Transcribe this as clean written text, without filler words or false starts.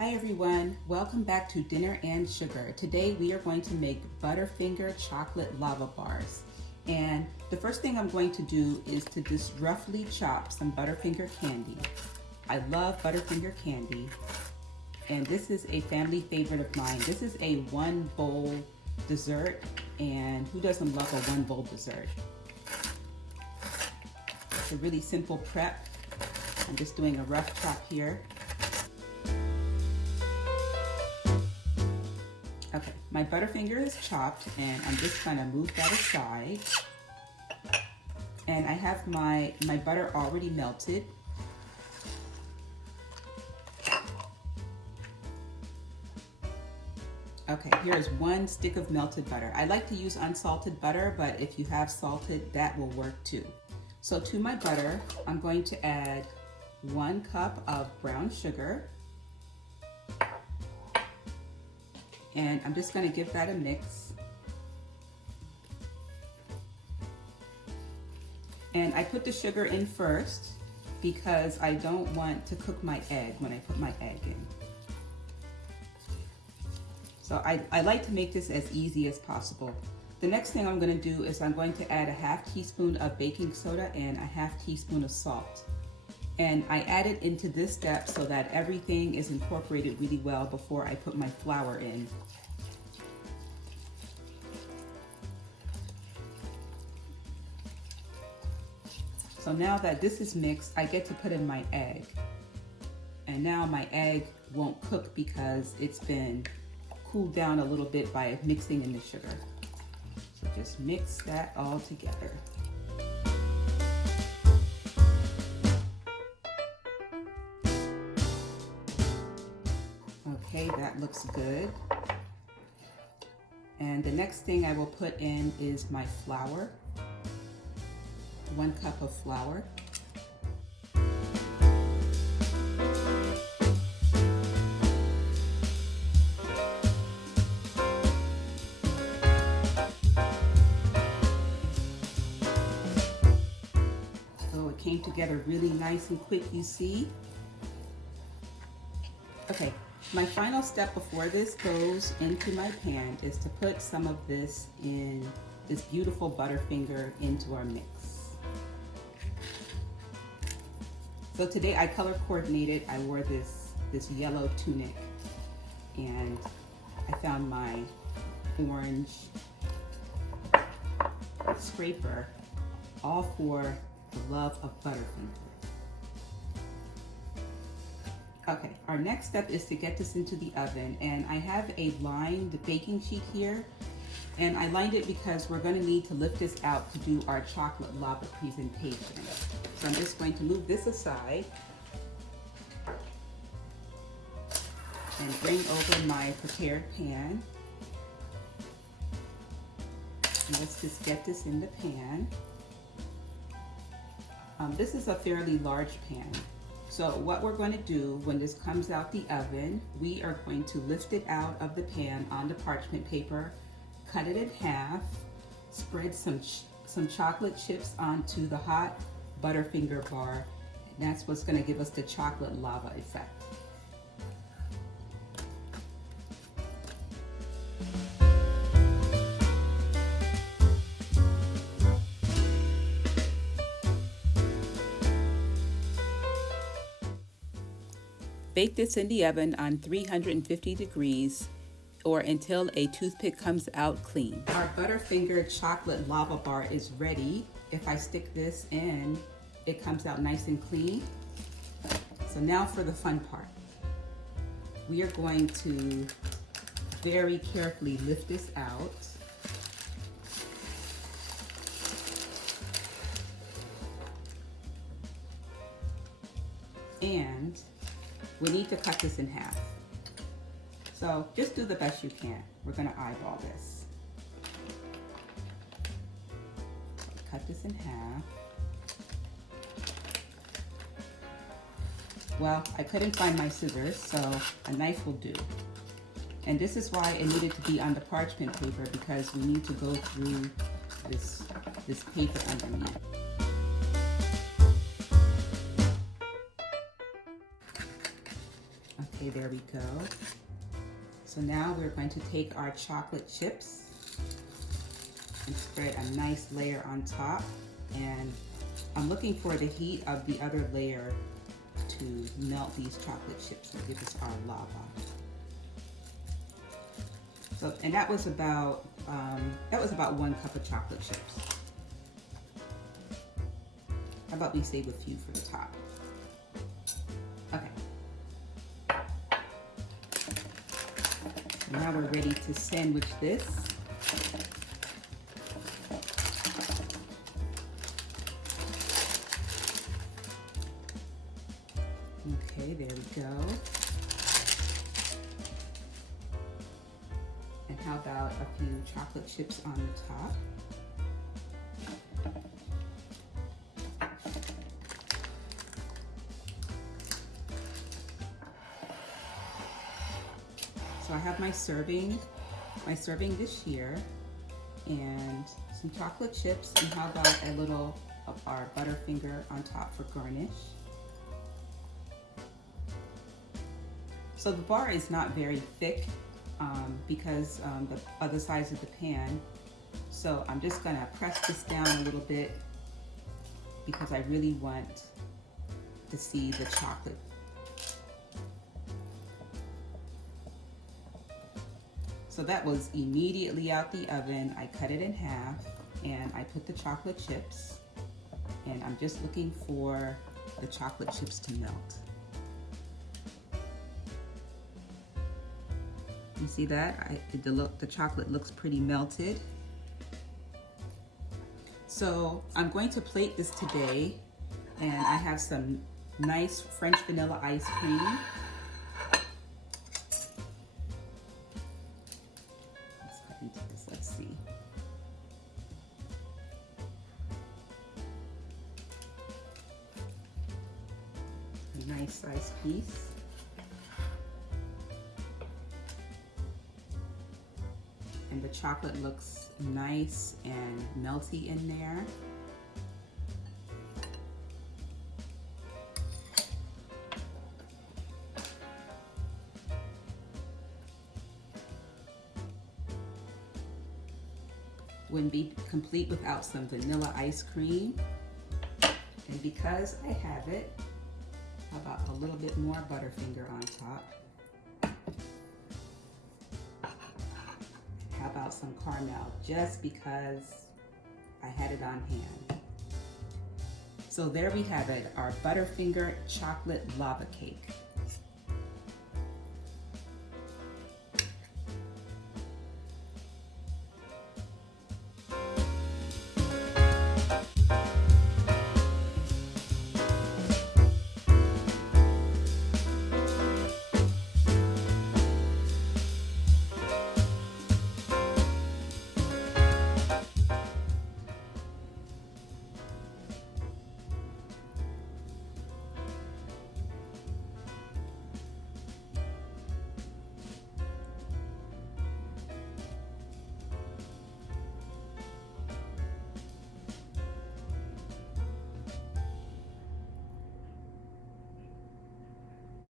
Hi everyone, welcome back to Dinner and Sugar. Today we are going to make Butterfinger Chocolate Lava Bars. And the first thing I'm going to do is to just roughly chop some Butterfinger candy. I love Butterfinger candy, and this is a family favorite of mine. This is a one bowl dessert, and who doesn't love a one bowl dessert? It's a really simple prep. I'm just doing a rough chop here. Okay, my Butterfinger is chopped and I'm just gonna move that aside. And I have my butter already melted. Okay, here's one stick of melted butter. I like to use unsalted butter, but if you have salted, that will work too. So to my butter, I'm going to add 1 cup of brown sugar. And I'm just going to give that a mix. And I put the sugar in first because I don't want to cook my egg when I put my egg in. So I like to make this as easy as possible. The next thing I'm going to do is I'm going to add a ½ teaspoon of baking soda and a ½ teaspoon of salt. And I add it into this step so that everything is incorporated really well before I put my flour in. So now that this is mixed, I get to put in my egg. And now my egg won't cook because it's been cooled down a little bit by mixing in the sugar. So just mix that all together. Okay, that looks good. And the next thing I will put in is my flour. 1 cup of flour. Oh, it came together really nice and quick, you see? Okay. My final step before this goes into my pan is to put some of this in this beautiful Butterfinger into our mix. So today I color coordinated. I wore this yellow tunic and I found my orange scraper, all for the love of Butterfinger. Okay, our next step is to get this into the oven, and I have a lined baking sheet here, and I lined it because we're going to need to lift this out to do our chocolate lava presentation. So I'm just going to move this aside and bring over my prepared pan. And let's just get this in the pan. This is a fairly large pan. So what we're going to do when this comes out the oven, we are going to lift it out of the pan onto parchment paper, cut it in half, spread some chocolate chips onto the hot Butterfinger bar, and that's what's going to give us the chocolate lava effect. Bake this in the oven on 350 degrees or until a toothpick comes out clean. Our Butterfinger Chocolate Lava Bar is ready. If I stick this in, it comes out nice and clean. So now for the fun part. We are going to very carefully lift this out. And we need to cut this in half. So just do the best you can. We're gonna eyeball this. Cut this in half. Well, I couldn't find my scissors, so a knife will do. And this is why it needed to be on the parchment paper, because we need to go through this paper underneath. Okay, there we go. So now we're going to take our chocolate chips and spread a nice layer on top. And I'm looking for the heat of the other layer to melt these chocolate chips and give us our lava. So, and that was about 1 cup of chocolate chips. How about we save a few for the top? Okay. Now we're ready to sandwich this. Okay, there we go. And how about a few chocolate chips on the top? So I have my serving dish here, and some chocolate chips, and how about a little of our Butterfinger on top for garnish. So the bar is not very thick because the other sides of the pan. So I'm just gonna press this down a little bit because I really want to see the chocolate. So that was immediately out the oven. I cut it in half and I put the chocolate chips, and I'm just looking for the chocolate chips to melt. You see that? The chocolate looks pretty melted. So I'm going to plate this today, and I have some nice French vanilla ice cream. Let's cut into this, let's see. A nice sized piece. And the chocolate looks nice and melty in there. Wouldn't be complete without some vanilla ice cream. And because I have it, how about a little bit more Butterfinger on top? How about some caramel, just because I had it on hand. So there we have it, our Butterfinger Chocolate Lava Cake.